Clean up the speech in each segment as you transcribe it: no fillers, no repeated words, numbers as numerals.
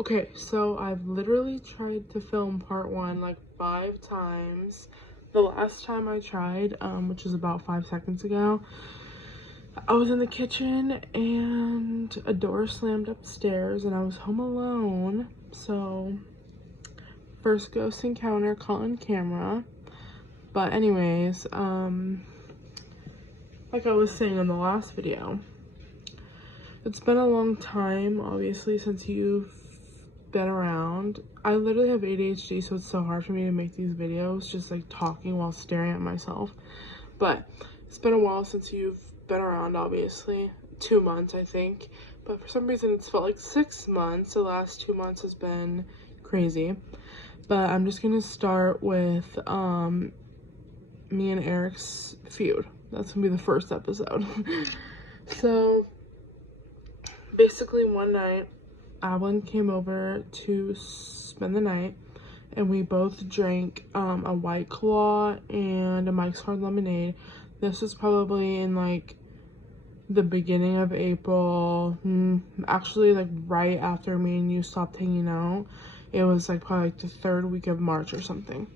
Okay, so I've literally tried to film part one like 5 times. The last time I tried, which is about 5 seconds ago, I was in the kitchen and a door slammed upstairs and I was home alone. So, first ghost encounter caught on camera. But anyways, like I was saying in the last video, it's been a long time, obviously, since you've been around. I literally have ADHD, so it's so hard for me to make these videos, just like talking while staring at myself. But it's been a while since you've been around, obviously. 2 months, I think. But for some reason, it's felt like 6 months. The last 2 months has been crazy. But I'm just gonna start with me and Eric's feud. That's gonna be the first episode. So basically one night Avalyn came over to spend the night and we both drank a White Claw and a Mike's Hard Lemonade. This was probably in like the beginning of April, actually like right after me and you stopped hanging out. It was like probably like the 3rd week of March or something.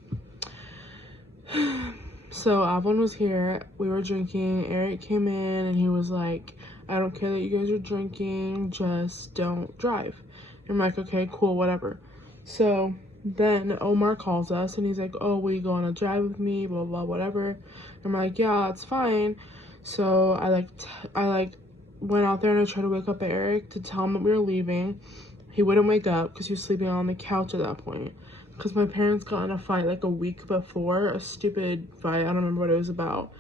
So Avalyn was here, we were drinking, Eric came in and he was like, I don't care that you guys are drinking, just don't drive. And I'm like, okay, cool, whatever. So then Omar calls us and he's like, oh, will you go on a drive with me, blah, blah, whatever. And I'm like, yeah, it's fine. So I went out there and I tried to wake up Eric to tell him that we were leaving. He wouldn't wake up because he was sleeping on the couch at that point. Because my parents got in a fight like a week before, a stupid fight, I don't remember what it was about.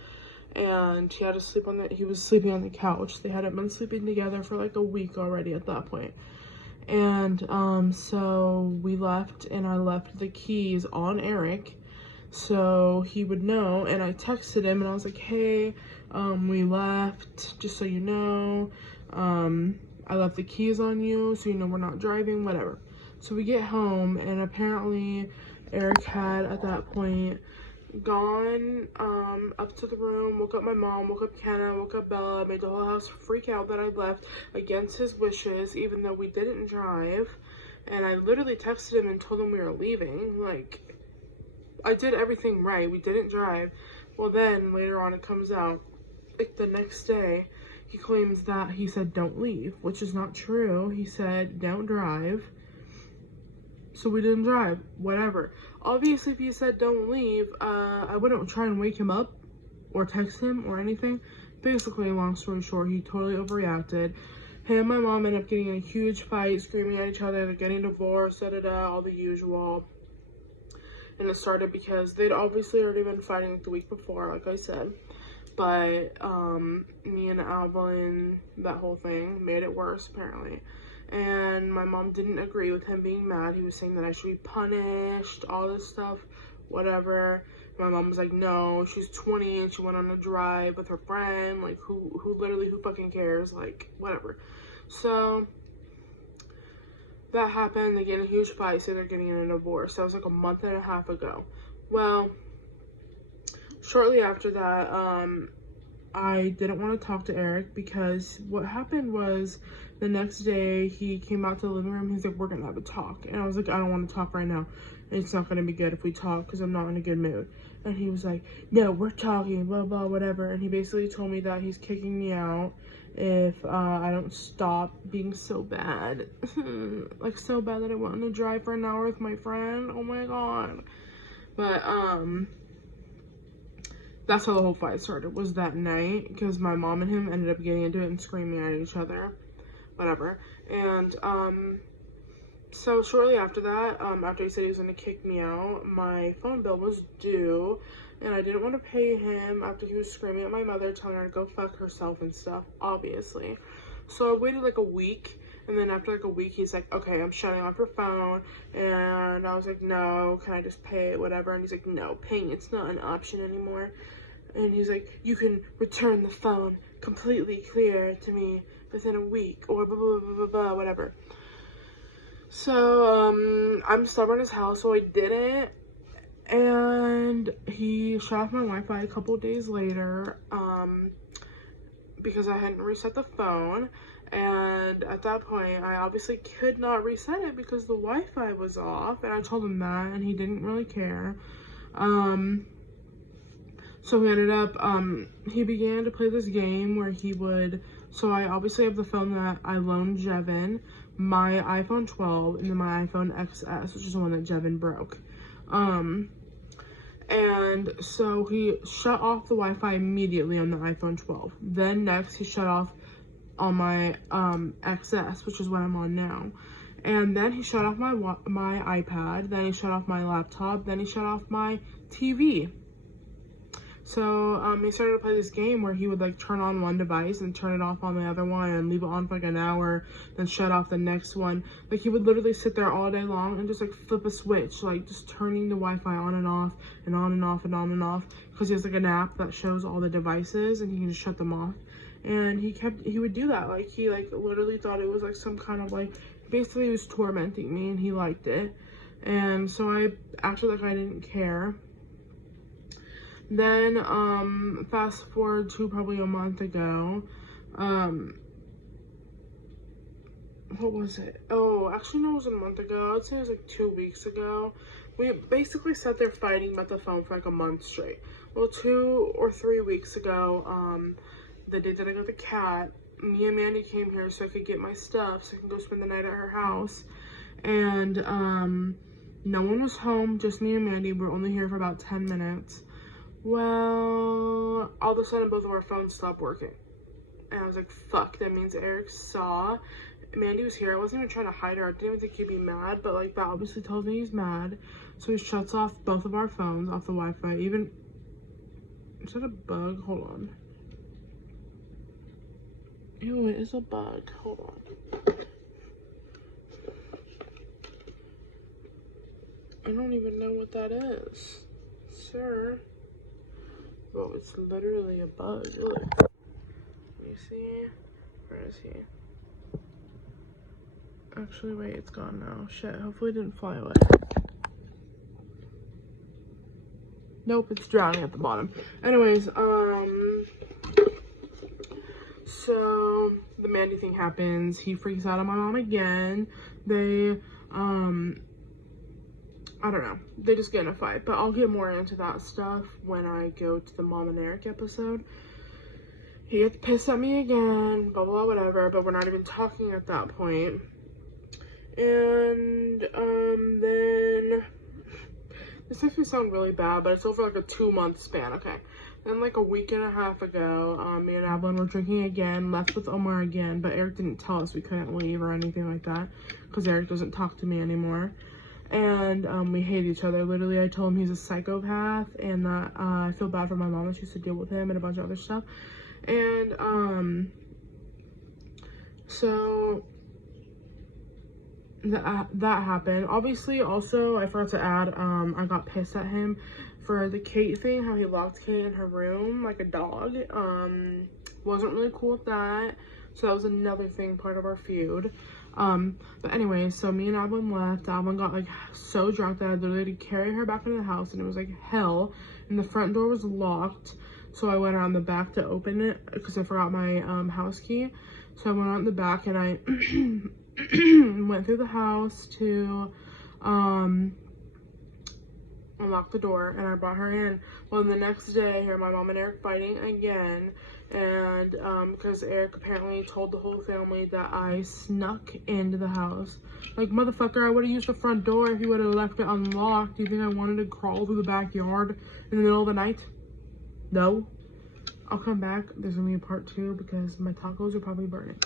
And he had to sleep he was sleeping on the couch. They hadn't been sleeping together for like a week already at that point. And so we left and I left the keys on Eric so he would know. And I texted him and I was like, hey, we left, just so you know. I left the keys on you so you know we're not driving, whatever. So we get home and apparently Eric had at that point gone up to the room, woke up my mom, woke up Kenna, woke up Bella, made the whole house freak out that I left against his wishes, even though we didn't drive. And I literally texted him and told him we were leaving. Like, I did everything right. We didn't drive. Well, then later on it comes out, like the next day, he claims that he said don't leave, which is not true. He said don't drive. So we didn't drive, whatever. Obviously, if he said don't leave, I wouldn't try and wake him up or text him or anything. Basically, long story short, he totally overreacted. Him and my mom ended up getting in a huge fight, screaming at each other, they're getting divorced, da-da-da, all the usual. And it started because they'd obviously already been fighting like the week before, like I said. But me and Avalyn, that whole thing, made it worse, apparently. And my mom didn't agree with him being mad. He was saying that I should be punished, all this stuff, whatever. My mom was like, no, she's 20 and she went on a drive with her friend. Like, who fucking cares? Like, whatever. So that happened. They get in a huge fight, so they're getting in a divorce. That was like a month and a half ago. Well, shortly after that, I didn't want to talk to Eric because what happened was the next day he came out to the living room. He's like, we're gonna have a talk. And I was like, I don't want to talk right now. It's not gonna be good if we talk because I'm not in a good mood. And he was like, no, we're talking, blah, blah, whatever. And he basically told me that he's kicking me out if I don't stop being so bad. Like, so bad that I want to drive for an hour with my friend. Oh my god. But, that's how the whole fight started, was that night, because my mom and him ended up getting into it and screaming at each other, whatever. And so shortly after that, after he said he was gonna kick me out, my phone bill was due, and I didn't want to pay him after he was screaming at my mother, telling her to go fuck herself and stuff, obviously. So I waited like a week, and then after like a week, he's like, okay, I'm shutting off your phone. And I was like, no, can I just pay it, whatever? And he's like, no, paying it's not an option anymore. And he's like, you can return the phone completely clear to me within a week, or blah, blah, blah, blah, blah, whatever. So, I'm stubborn as hell, so I didn't. And he shut off my Wi-Fi a couple days later, because I hadn't reset the phone. And at that point, I obviously could not reset it because the Wi-Fi was off, and I told him that, and he didn't really care. So we ended up, he began to play this game where he would, so I obviously have the phone that I loaned Jevin, my iPhone 12, and then my iPhone XS, which is the one that Jevin broke. And so he shut off the Wi-Fi immediately on the iPhone 12. Then next he shut off on my XS, which is what I'm on now. And then he shut off my iPad, then he shut off my laptop, then he shut off my TV. So he started to play this game where he would like turn on one device and turn it off on the other one and leave it on for like an hour, then shut off the next one. Like he would literally sit there all day long and just like flip a switch, like just turning the Wi-Fi on and off and on and off and on and off, because he has like an app that shows all the devices and he can just shut them off. And he would do that. Like he like literally thought it was like some kind of like, basically he was tormenting me, and he liked it. And so I acted like I didn't care. Then, fast forward to probably a month ago, what was it? Oh, actually, no, it was a month ago. I would say it was like 2 weeks ago. We basically sat there fighting about the phone for like a month straight. Well, 2 or 3 weeks ago, the day that I got the cat, me and Mandy came here so I could get my stuff so I can go spend the night at her house. And, no one was home, just me and Mandy. We were only here for about 10 minutes. Well, all of a sudden, both of our phones stopped working. And I was like, fuck, that means Eric saw. Mandy was here. I wasn't even trying to hide her. I didn't even think he'd be mad, but like, that obviously tells me he's mad. So he shuts off both of our phones, off the Wi-Fi. Even, is that a bug? Hold on. Ew, it is a bug. Hold on. I don't even know what that is. Sir. Oh, it's literally a bug. Look. Let me see. Where is he? Actually, wait, it's gone now. Shit, hopefully it didn't fly away. Nope, it's drowning at the bottom. Anyways, so the Mandy thing happens. He freaks out on my mom again. They, I don't know. They just get in a fight, but I'll get more into that stuff when I go to the Mom and Eric episode. He gets pissed at me again, blah, blah, whatever, but we're not even talking at that point. And, then, this makes me sound really bad, but it's over like a 2-month span, okay? Then like a week and a half ago, me and Avalyn were drinking again, left with Omar again, but Eric didn't tell us we couldn't leave or anything like that, because Eric doesn't talk to me anymore. And we hate each other. Literally, I told him he's a psychopath and that I feel bad for my mom that she used to deal with him and a bunch of other stuff. And so that happened. Obviously, also, I forgot to add, I got pissed at him for the Kate thing, how he locked Kate in her room like a dog. Wasn't really cool with that. So that was another thing, part of our feud. But anyway, so me and Avalyn left. Avalyn got like so drunk that I literally had to carry her back into the house, and it was like hell. And the front door was locked, so I went around the back to open it because I forgot my house key. So I went out in the back and I went through the house to unlock the door, and I brought her in. Well, the next day, I hear my mom and Eric fighting again, and because Eric apparently told the whole family that I snuck into the house. Like, motherfucker, I would have used the front door if you would have left it unlocked. Do you think I wanted to crawl through the backyard in the middle of the night? No. I'll come back. There's gonna be a part 2 because my tacos are probably burning.